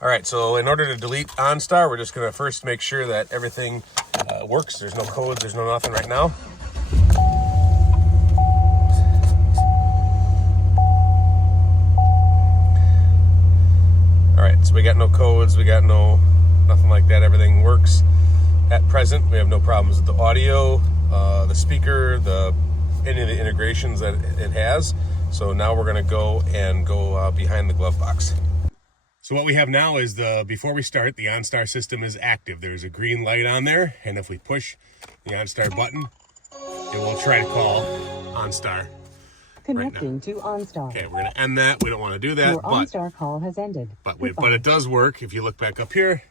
All right, so in order to delete OnStar, we're just gonna first make sure that everything works. There's no codes, there's no nothing right now. All right, so we got no codes, we got nothing like that. Everything works at present. We have no problems with the audio, the speaker, any of the integrations that it has. So now we're gonna go behind the glove box. So what we have now is before we start, the OnStar system is active. There's a green light on there, and if we push the OnStar button, it will try to call OnStar. Connecting right to OnStar. Okay, we're gonna end that. We don't want to do that. Your OnStar call has ended. But it does work. If you look back up here,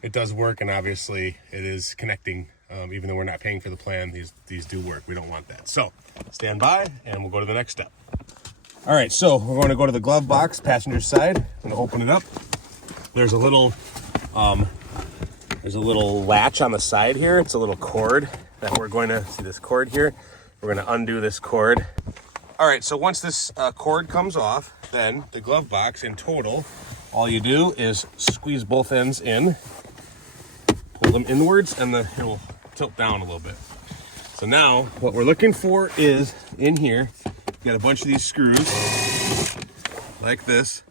it does work, and obviously it is connecting. Even though we're not paying for the plan, these do work. We don't want that. So stand by, and we'll go to the next step. All right, so we're going to go to the glove box, passenger side. I'm going to open it up. There's a little latch on the side here. It's a little cord that we're going to see this cord here. We're going to undo this cord. All right, so once this cord comes off, then the glove box in total, all you do is squeeze both ends in, pull them inwards, and it'll tilt down a little bit. So now what we're looking for is in here, you got a bunch of these screws like this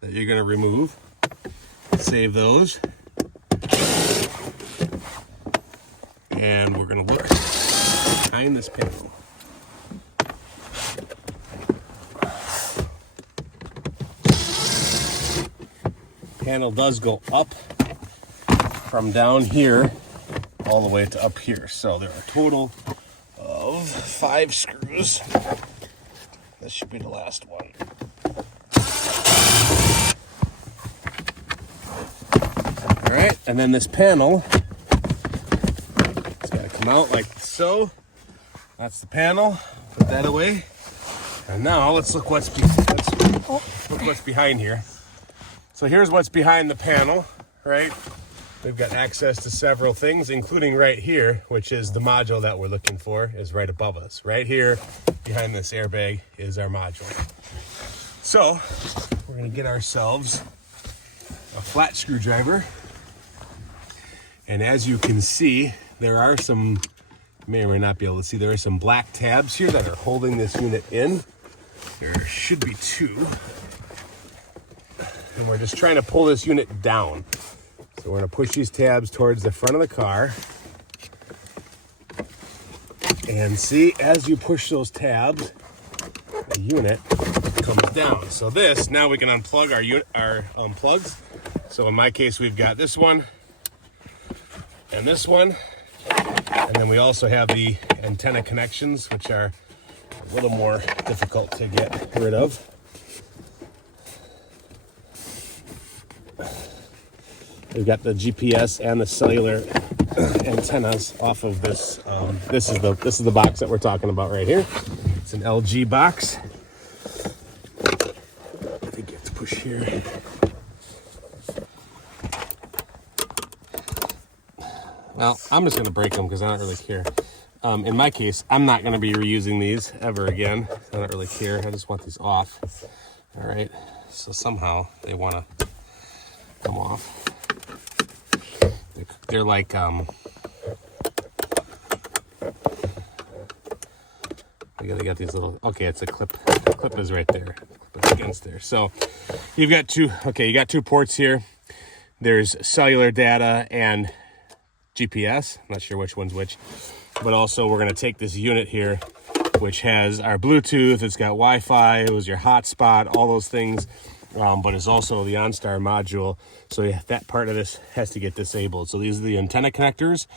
that you're going to remove. Save those. And we're going to look behind this panel. Panel does go up from down here all the way to up here. So there are a total of 5 screws. This should be the last one. All right, and then this panel, it's got to come out like so. That's the panel. Put that away. And now let's look what's behind here. So here's what's behind the panel, right? We've got access to several things, including right here, which is the module that we're looking for, is right above us. Right here, behind this airbag, is our module. So we're going to get ourselves a flat screwdriver. And as you can see, there are some, you may or may not be able to see, there are some black tabs here that are holding this unit in. There should be 2. And we're just trying to pull this unit down. So we're going to push these tabs towards the front of the car. And see, as you push those tabs, the unit comes down. So now we can unplug our plugs. So in my case, we've got this one and this one. And then we also have the antenna connections, which are a little more difficult to get rid of. We've got the GPS and the cellular antennas off of this. This is the box that we're talking about right here. It's an LG box. I think you have to push here. Well, I'm just going to break them because I don't really care. In my case, I'm not going to be reusing these ever again. I don't really care. I just want these off. All right. So somehow they want to come off. They're like they got these little, okay, it's a clip. The clip is right there. Clip is against there. So you got 2 ports here. There's cellular data and GPS. I'm not sure which one's which. But also we're going to take this unit here, which has our Bluetooth, it's got Wi-Fi, it was your hotspot, all those things. But it's also the OnStar module. So that part of this has to get disabled. So these are the antenna connectors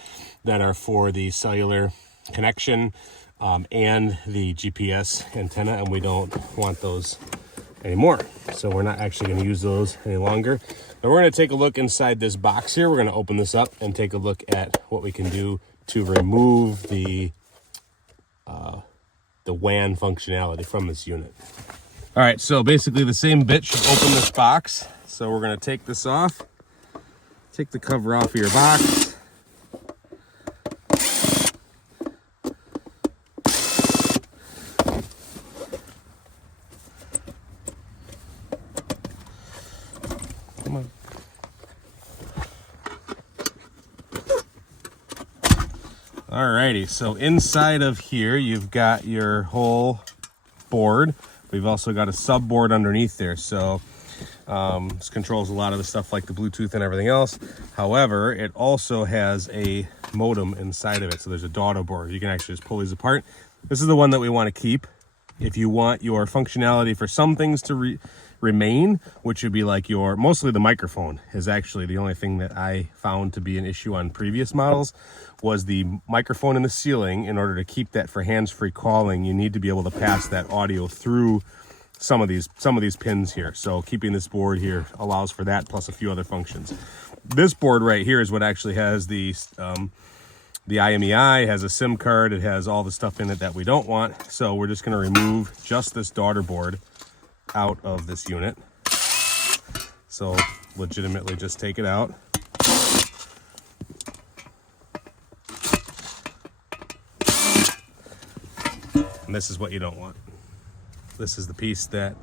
that are for the cellular connection and the GPS antenna, and we don't want those anymore. So we're not actually going to use those any longer. But we're going to take a look inside this box here. We're going to open this up and take a look at what we can do to remove the WAN functionality from this unit. All right, so basically the same bit should open this box. So we're going to take this off, take the cover off of your box. Alrighty, so inside of here, you've got your whole board. We've also got a sub board underneath there. So this controls a lot of the stuff like the Bluetooth and everything else. However, it also has a modem inside of it. So there's a daughter board. You can actually just pull these apart. This is the one that we want to keep. If you want your functionality for some things to remain, which would be like mostly the microphone is actually the only thing that I found to be an issue on previous models, was the microphone in the ceiling. In order to keep that for hands-free calling, you need to be able to pass that audio through some of these pins here. So keeping this board here allows for that, plus a few other functions. This board right here is what actually has the IMEI, has a SIM card, it has all the stuff in it that we don't want. So we're just going to remove just this daughter board out of this unit. So legitimately just take it out. And this is what you don't want. This is the piece that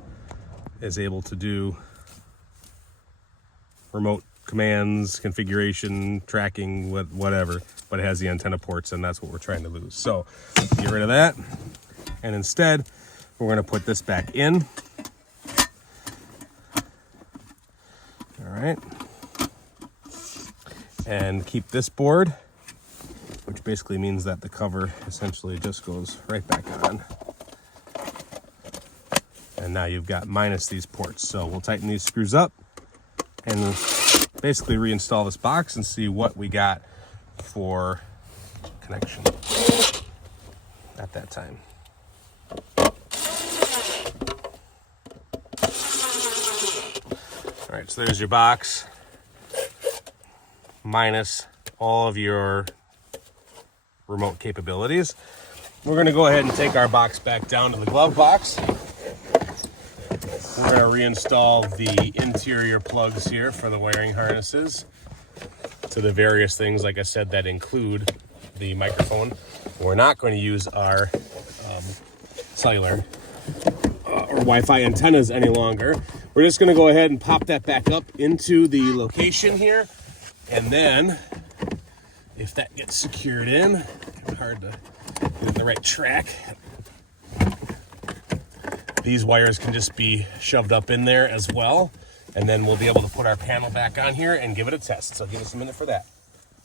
is able to do remote commands, configuration, tracking, whatever, but it has the antenna ports, and that's what we're trying to lose. So get rid of that, and instead we're going to put this back in. All right, and keep this board, which basically means that the cover essentially just goes right back on. And now you've got minus these ports. So we'll tighten these screws up and basically reinstall this box and see what we got for connection at that time. All right, so there's your box minus all of your remote capabilities. We're going to go ahead and take our box back down to the glove box. We're going to reinstall the interior plugs here for the wiring harnesses to the various things, like I said, that include the microphone. We're not going to use our cellular or Wi-Fi antennas any longer. We're just going to go ahead and pop that back up into the location here. And then if that gets secured in, it's hard to get the right track. These wires can just be shoved up in there as well. And then we'll be able to put our panel back on here and give it a test. So give us a minute for that.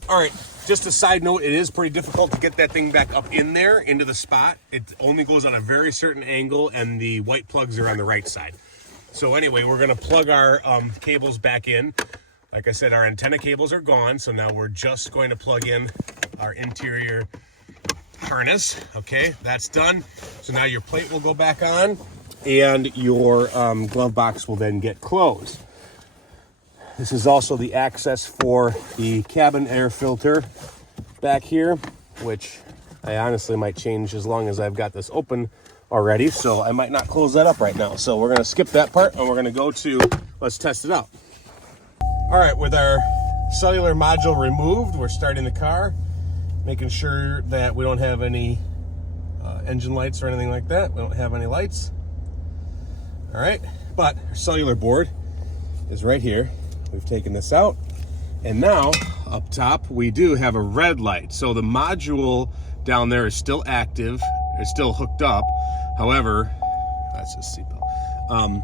All right, just a side note, it is pretty difficult to get that thing back up in there into the spot. It only goes on a very certain angle, and the white plugs are on the right side. So anyway, we're gonna plug our cables back in. Like I said, our antenna cables are gone. So now we're just going to plug in our interior harness. Okay, that's done. So now your plate will go back on, and your glove box will then get closed. This is also the access for the cabin air filter back here, which I honestly might change as long as I've got this open already, so I might not close that up right now. So we're gonna skip that part, and we're gonna go to, let's test it out. All right, with our cellular module removed, we're starting the car, making sure that we don't have any engine lights or anything like that. We don't have any lights. All right, but our cellular board is right here. We've taken this out, and now up top we do have a red light. So the module down there is still active, it's still hooked up. However, that's just seatbelt.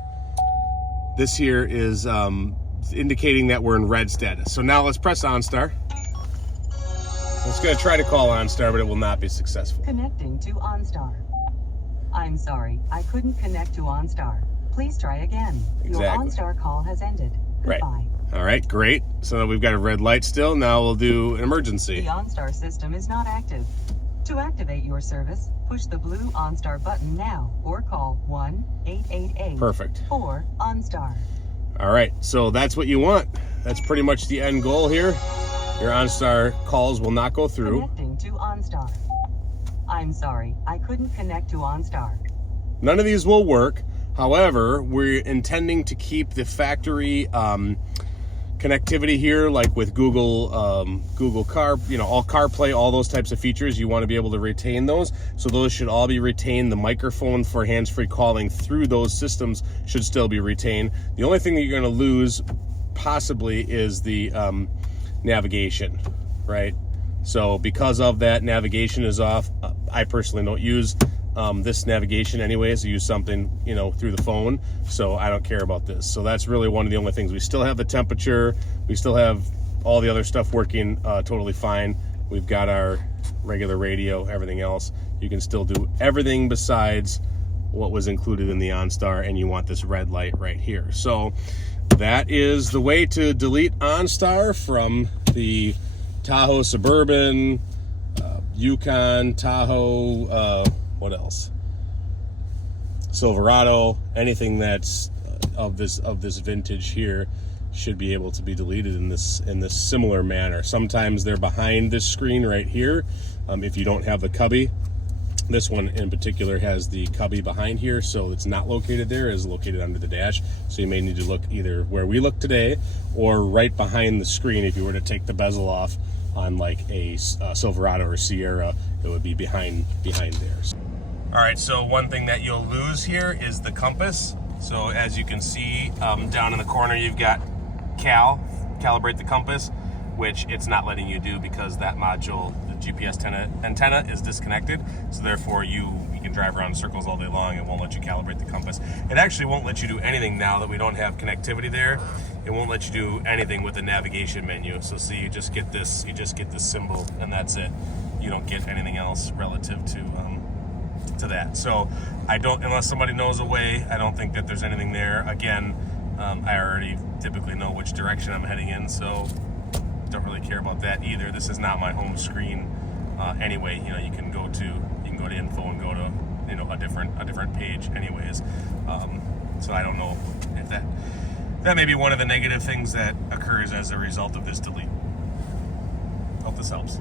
This here is indicating that we're in red status. So now let's press OnStar. It's going to try to call OnStar, but it will not be successful. Connecting to OnStar. I'm sorry, I couldn't connect to OnStar. Please try again. Exactly. Your OnStar call has ended. Goodbye. Right. All right, great. So we've got a red light still. Now we'll do an emergency. The OnStar system is not active. To activate your service, push the blue OnStar button now or call 1-888. Perfect. 4-OnStar. All right, so that's what you want. That's pretty much the end goal here. Your OnStar calls will not go through. Connecting to OnStar. I'm sorry, I couldn't connect to OnStar. None of these will work. However, we're intending to keep the factory connectivity here, like with Google Car, all CarPlay, all those types of features. You want to be able to retain those. So those should all be retained. The microphone for hands-free calling through those systems should still be retained. The only thing that you're going to lose possibly is the navigation, right? So because of that, navigation is off. I personally don't use this navigation anyways. I use something, you know, through the phone, so I don't care about this. So that's really one of the only things. We still have the temperature, we still have all the other stuff working totally fine. We've got our regular radio, everything else. You can still do everything besides what was included in the OnStar, and you want this red light right here. So that is the way to delete OnStar from the Tahoe Suburban, Yukon, Tahoe, what else? Silverado, anything that's of this vintage here should be able to be deleted in this similar manner. Sometimes they're behind this screen right here. If you don't have the cubby, this one in particular has the cubby behind here, so it's not located there, it's located under the dash. So you may need to look either where we look today or right behind the screen. If you were to take the bezel off on like a Silverado or Sierra, it would be behind there. All right, so one thing that you'll lose here is the compass. So as you can see down in the corner, you've got calibrate the compass, which it's not letting you do because that module, the GPS antenna is disconnected. So therefore you can drive around in circles all day long. It won't let you calibrate the compass. It actually won't let you do anything now that we don't have connectivity there. It won't let you do anything with the navigation menu. So see, you just get this symbol and that's it. You don't get anything else relative to that. So I don't, unless somebody knows a way, I don't think that there's anything there. Again, I already typically know which direction I'm heading in, so don't really care about that either. This is not my home screen anyway. You know, you can go to info and go to, you know, a different page anyways. So I don't know if that may be one of the negative things that occurs as a result of this delete. Hope this helps.